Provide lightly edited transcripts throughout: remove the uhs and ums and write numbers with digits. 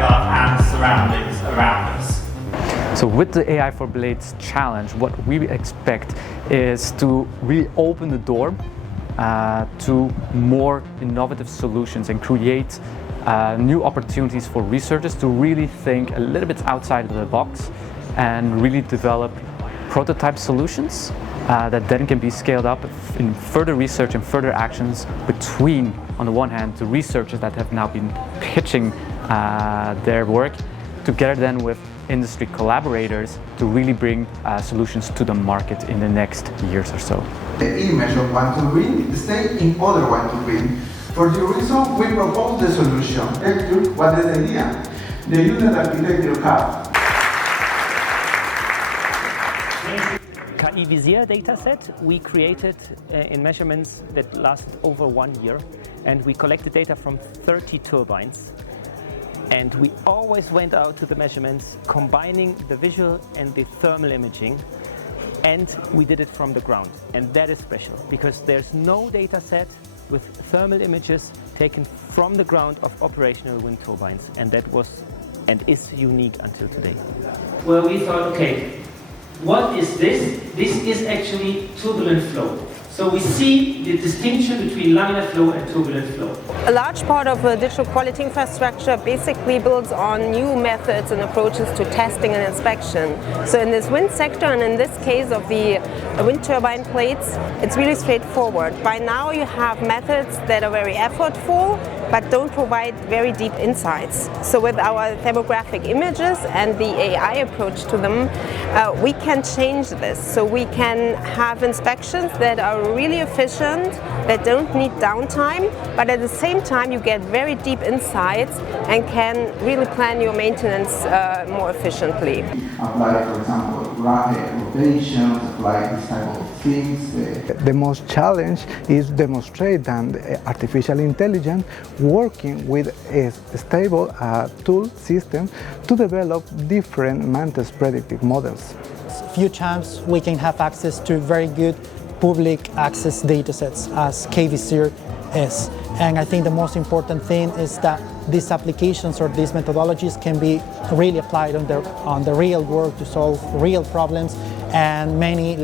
weather and surroundings around us. So with the AI4Blades challenge, what we expect is to really open the door to more innovative solutions and create new opportunities for researchers to really think a little bit outside of the box and really develop prototype solutions that then can be scaled up in further research and further actions between, on the one hand, the researchers that have now been pitching their work, together then with industry collaborators to really bring solutions to the market in the next years or so. The image of one turbine stays in other one turbine. For this reason, we propose the solution. What is the idea? The unit architecture hub. KI-VISIR dataset we created in measurements that lasted over 1 year, and we collected data from 30 turbines. And we always went out to the measurements, combining the visual and the thermal imaging, and we did it from the ground. And that is special, because there's no data set with thermal images taken from the ground of operational wind turbines. And that was and is unique until today. Well, we thought, okay, what is this? This is actually turbulent flow. So we see the distinction between laminar flow and turbulent flow. A large part of the digital quality infrastructure basically builds on new methods and approaches to testing and inspection. So in this wind sector, and in this case of the wind turbine plates, it's really straightforward. By now you have methods that are very effortful, but don't provide very deep insights. So with our thermographic images and the AI approach to them, we can change this. So we can have inspections that are really efficient, that don't need downtime, but at the same time you get very deep insights and can really plan your maintenance more efficiently. Apply, for example, rotations, apply this type of things. The most challenge is demonstrate that artificial intelligence working with a stable tool system to develop different maintenance predictive models. Few times we can have access to very good public access datasets as KI-VISIR is. And I think the most important thing is that these applications or these methodologies can be really applied on the real world to solve real problems, and many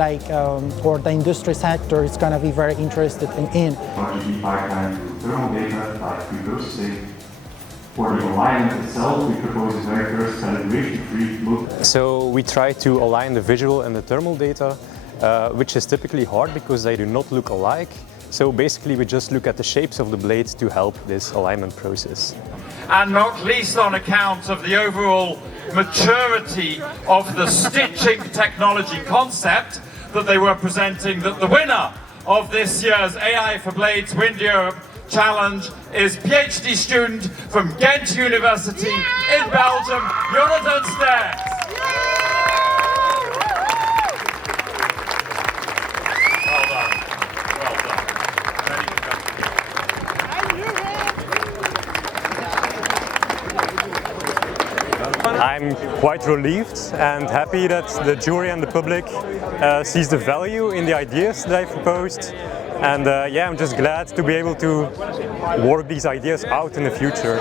or the industry sector is going to be very interested in. RGB pipeline to thermal data like reverse. For the alignment itself, we propose a very first calibration-free look. So we try to align the visual and the thermal data, which is typically hard because they do not look alike. So basically we just look at the shapes of the blades to help this alignment process. And not least on account of the overall maturity of the stitching technology concept that they were presenting, that the winner of this year's AI4Blades WindEurope Challenge is PhD student from Ghent University in Belgium, Jonathan Sterks. Well done. Well done. I'm quite relieved and happy that the jury and the public sees the value in the ideas that I've proposed. And yeah, I'm just glad to be able to work these ideas out in the future.